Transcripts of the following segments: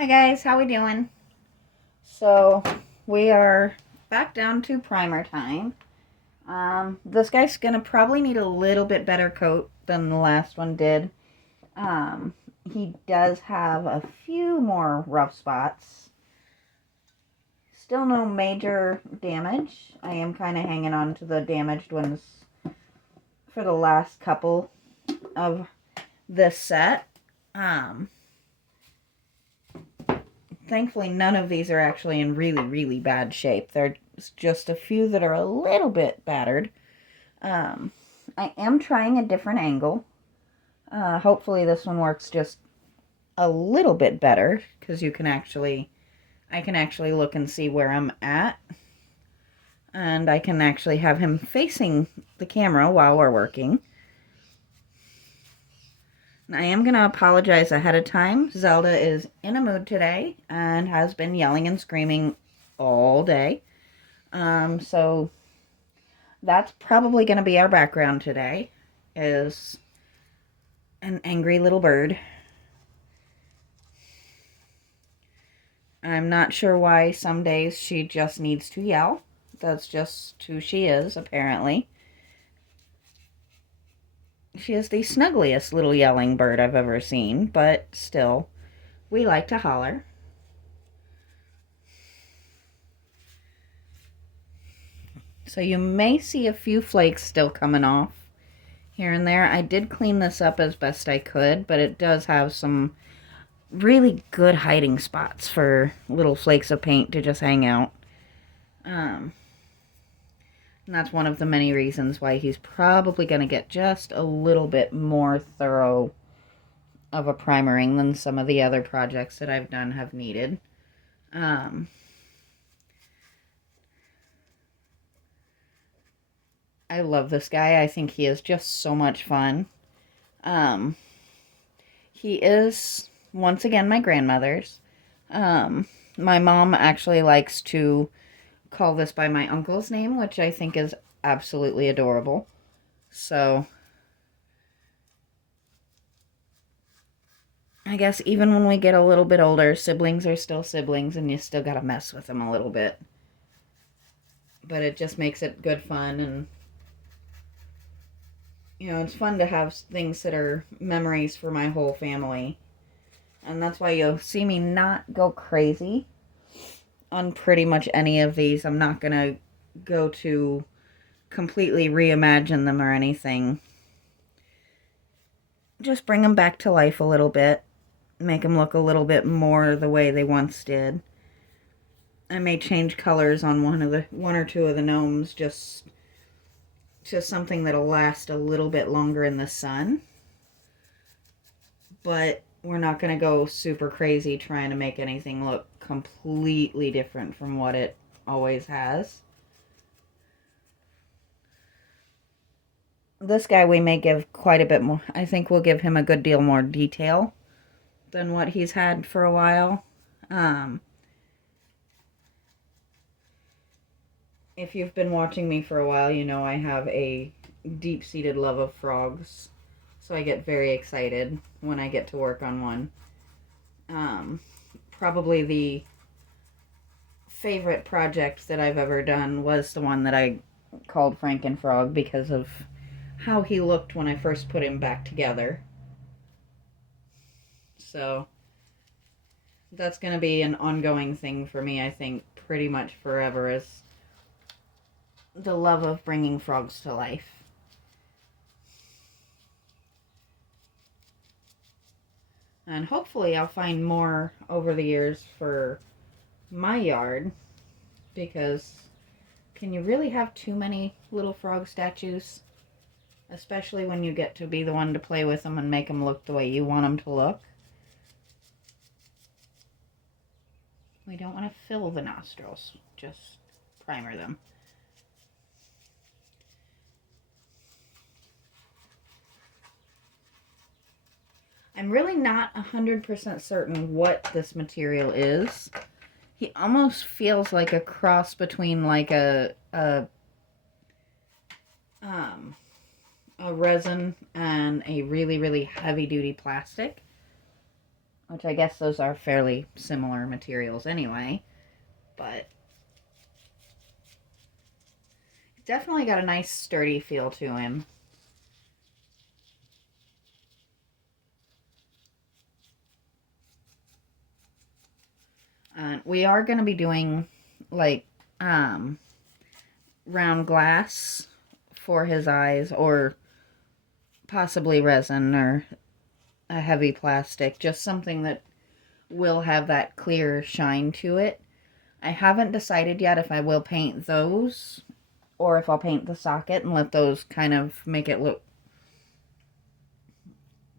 Hi guys, how we doing? So we are back down to primer time. This guy's gonna probably need a little bit better coat than the last one did. Um, he does have a few more rough spots. Still no major damage. I am kind of hanging on to the damaged ones for the last couple of this set. Um, Thankfully, none of these are actually in really, really bad shape. There's just a few that are a little bit battered. Um, I am trying a different angle. Hopefully this one works just a little bit better because I can actually look and see where I'm at. And I can actually have him facing the camera while we're working. I am going to apologize ahead of time. Zelda is in a mood today and has been yelling and screaming all day. So that's probably going to be our background today, is an angry little bird. I'm not sure why some days she just needs to yell. That's just who she is, apparently. She is the snuggliest little yelling bird I've ever seen, but still, we like to holler. So you may see a few flakes still coming off here and there. I did clean this up as best I could, but it does have some really good hiding spots for little flakes of paint to just hang out. And that's one of the many reasons why he's probably going to get just a little bit more thorough of a primering than some of the other projects that I've done have needed. I love this guy. I think he is just so much fun. He is, once again, my grandmother's. My mom actually likes to call this by my uncle's name, which I think is absolutely adorable. So, I guess even when we get a little bit older, siblings are still siblings, and you still gotta mess with them a little bit. But it just makes it good fun, and it's fun to have things that are memories for my whole family. And that's why you'll see me not go crazy on pretty much any of these. I'm not gonna go to completely reimagine them or anything. Just bring them back to life a little bit. Make them look a little bit more the way they once did. I may change colors on one or two of the gnomes, just something that'll last a little bit longer in the sun. But we're not going to go super crazy trying to make anything look completely different from what it always has. This guy we may give quite a bit more. I think we'll give him a good deal more detail than what he's had for a while. If you've been watching me for a while, you know I have a deep-seated love of frogs. So I get very excited when I get to work on one. Probably the favorite project that I've ever done was the one that I called Frankenfrog because of how he looked when I first put him back together. So that's going to be an ongoing thing for me, I think, pretty much forever, is the love of bringing frogs to life. And hopefully I'll find more over the years for my yard, because can you really have too many little frog statues? Especially when you get to be the one to play with them and make them look the way you want them to look. We don't want to fill the nostrils, just primer them. I'm really not 100% certain what this material is. He almost feels like a cross between like a resin and a really, really heavy duty plastic. which I guess those are fairly similar materials anyway, but definitely got a nice sturdy feel to him. We are going to be doing like round glass for his eyes, or possibly resin or a heavy plastic, just something that will have that clear shine to it. I haven't decided yet if I will paint those or if I'll paint the socket and let those kind of make it look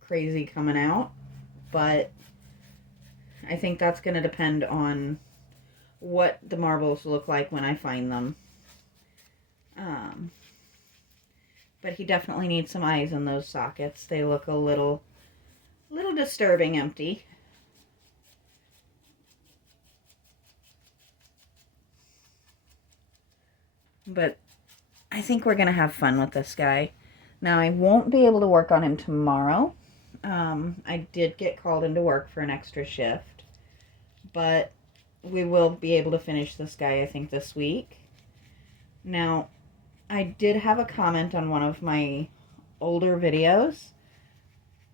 crazy coming out, but I think that's going to depend on what the marbles look like when I find them. But he definitely needs some eyes in those sockets. They look a little disturbing empty. But I think we're going to have fun with this guy. Now, I won't be able to work on him tomorrow. I did get called into work for an extra shift. But we will be able to finish this guy, I think, this week. Now, I did have a comment on one of my older videos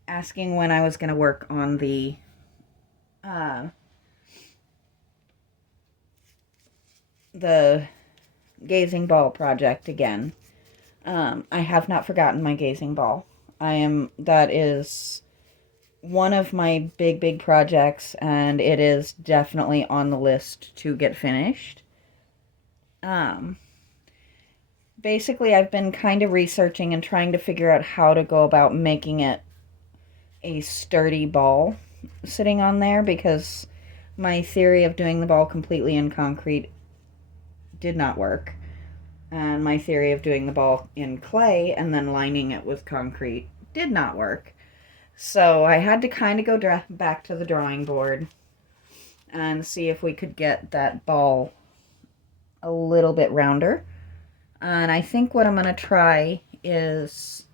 asking when I was going to work on the gazing ball project again. I have not forgotten my gazing ball. That is one of my big projects, and it is definitely on the list to get finished. Basically, I've been kind of researching and trying to figure out how to go about making it a sturdy ball sitting on there, because my theory of doing the ball completely in concrete did not work. And my theory of doing the ball in clay and then lining it with concrete did not work. So I had to kind of go back to the drawing board and see if we could get that ball a little bit rounder. And I think what I'm going to try is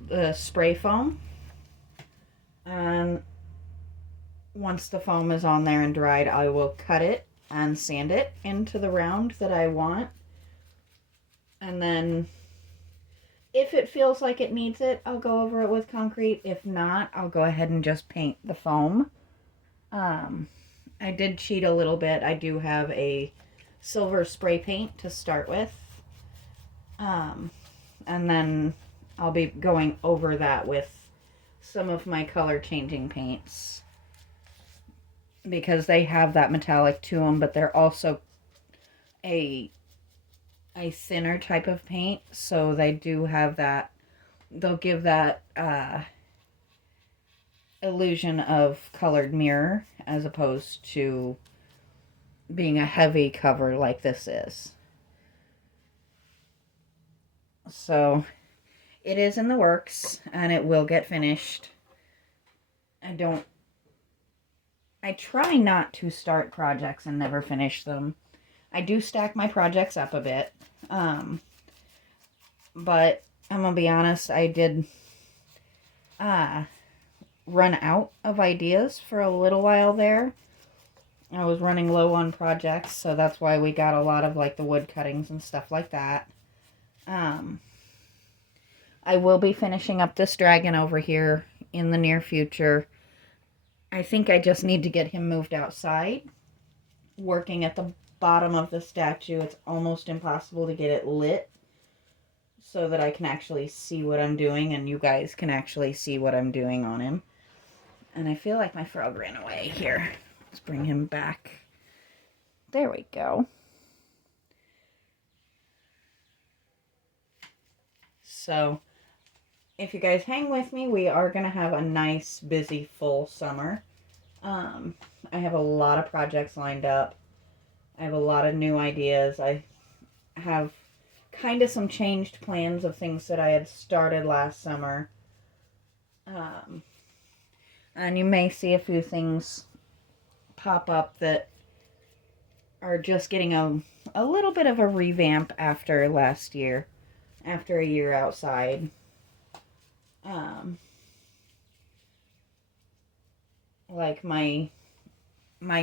the spray foam. And once the foam is on there and dried, I will cut it and sand it into the round that I want. And then if it feels like it needs it, I'll go over it with concrete. If not, I'll go ahead and just paint the foam. I did cheat a little bit. I do have a silver spray paint to start with. And then I'll be going over that with some of my color changing paints, because they have that metallic to them, but they're also a thinner type of paint, so they do have that, they'll give that illusion of colored mirror as opposed to being a heavy cover like this is. So it is in the works and it will get finished. I try not to start projects and never finish them. I do stack my projects up a bit. But I'm going to be honest, I did run out of ideas for a little while there. I was running low on projects, so that's why we got a lot of like the wood cuttings and stuff like that. I will be finishing up this dragon over here in the near future. I think I just need to get him moved outside. Working at the bottom of the statue, it's almost impossible to get it lit so that I can actually see what I'm doing and you guys can actually see what I'm doing on him. And I feel like my frog ran away. Here, let's bring him back. There we go. So, if you guys hang with me, we are going to have a nice, busy, full summer. I have a lot of projects lined up. I have a lot of new ideas. I have kind of some changed plans of things that I had started last summer. And you may see a few things pop up that are just getting a little bit of a revamp after last year, after a year outside. like my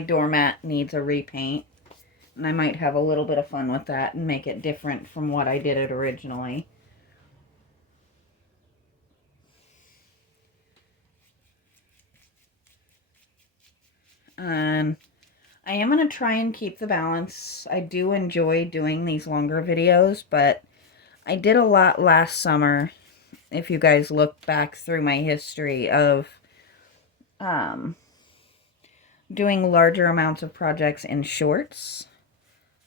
doormat needs a repaint, and I might have a little bit of fun with that and make it different from what I did it originally. And I am going to try and keep the balance. I do enjoy doing these longer videos, but I did a lot last summer. If you guys look back through my history of um, doing larger amounts of projects in shorts.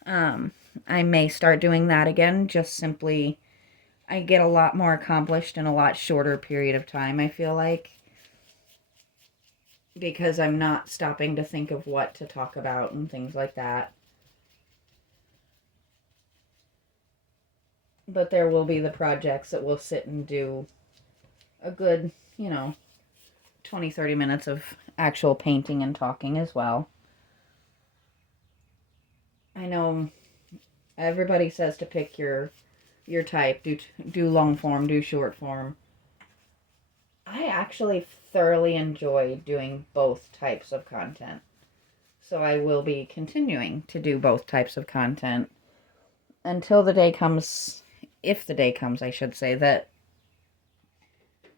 I may start doing that again, just simply, I get a lot more accomplished in a lot shorter period of time, I feel like, because I'm not stopping to think of what to talk about and things like that. But there will be the projects that we'll sit and do a good, 20-30 minutes of actual painting and talking as well. I know everybody says to pick your type, do long form, do short form. I actually thoroughly enjoy doing both types of content. So I will be continuing to do both types of content until the day comes, if the day comes, I should say, that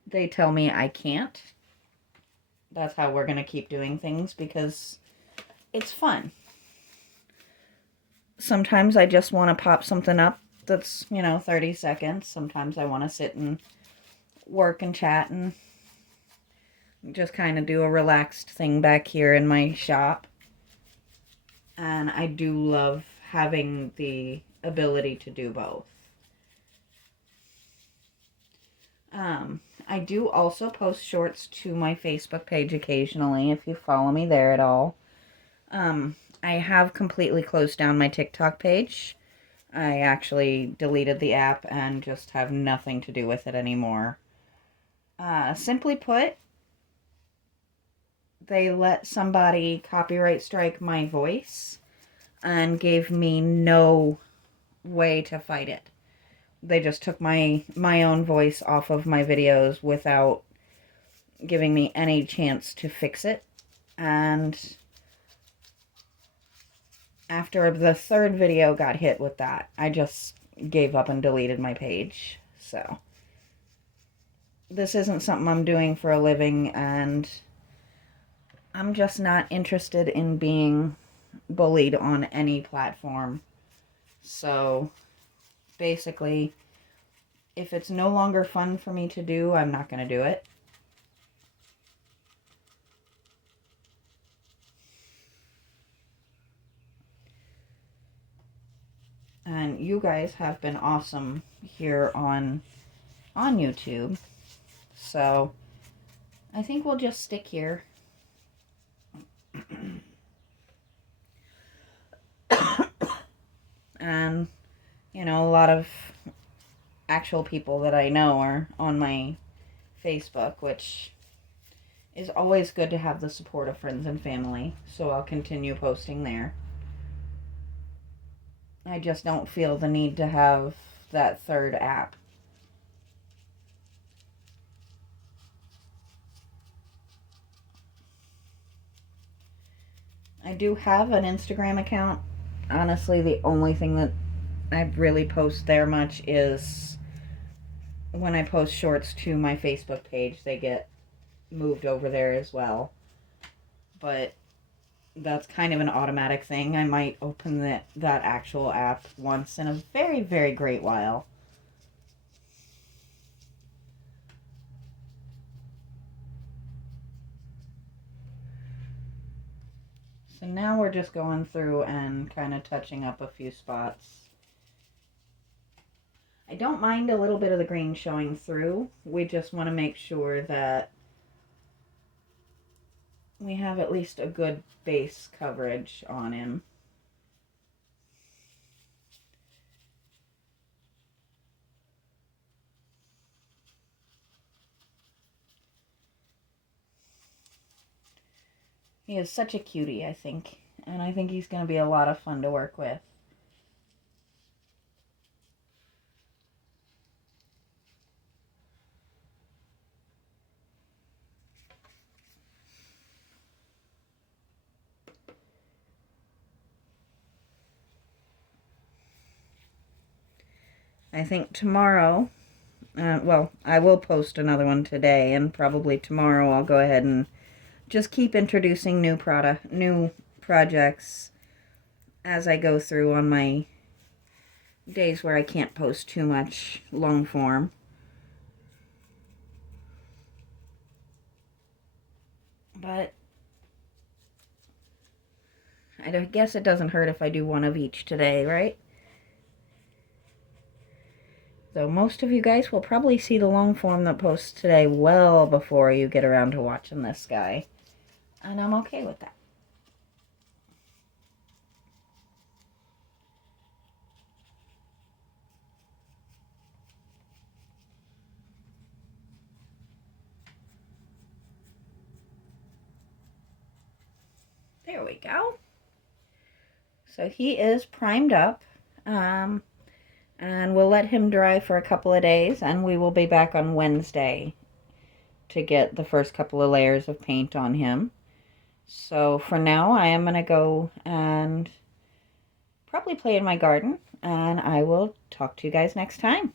they tell me I can't. That's how we're going to keep doing things, because it's fun. Sometimes I just want to pop something up that's, 30 seconds. Sometimes I want to sit and work and chat and just kind of do a relaxed thing back here in my shop. And I do love having the ability to do both. I do also post shorts to my Facebook page occasionally, if you follow me there at all. I have completely closed down my TikTok page. I actually deleted the app and just have nothing to do with it anymore. Simply put, they let somebody copyright strike my voice and gave me no way to fight it. They just took my own voice off of my videos without giving me any chance to fix it. And after the third video got hit with that, I just gave up and deleted my page. So this isn't something I'm doing for a living, and I'm just not interested in being bullied on any platform. So basically, if it's no longer fun for me to do, I'm not going to do it. And you guys have been awesome here on YouTube. So I think we'll just stick here. And, a lot of actual people that I know are on my Facebook, which is always good to have the support of friends and family. So I'll continue posting there. I just don't feel the need to have that third app. I do have an Instagram account. Honestly, the only thing that I really post there much is when I post shorts to my Facebook page, they get moved over there as well. But that's kind of an automatic thing. I might open that actual app once in a very, very great while. So now we're just going through and kind of touching up a few spots. I don't mind a little bit of the green showing through. We just want to make sure that we have at least a good base coverage on him. He is such a cutie, I think. And I think he's going to be a lot of fun to work with. I think tomorrow, well, I will post another one today, and probably tomorrow I'll go ahead and just keep introducing new projects as I go through on my days where I can't post too much long form. But I guess it doesn't hurt if I do one of each today, right? So most of you guys will probably see the long form that posts today well before you get around to watching this guy. And I'm okay with that. There we go. So he is primed up. And we'll let him dry for a couple of days, and we will be back on Wednesday to get the first couple of layers of paint on him. So for now, I am going to go and probably play in my garden, and I will talk to you guys next time.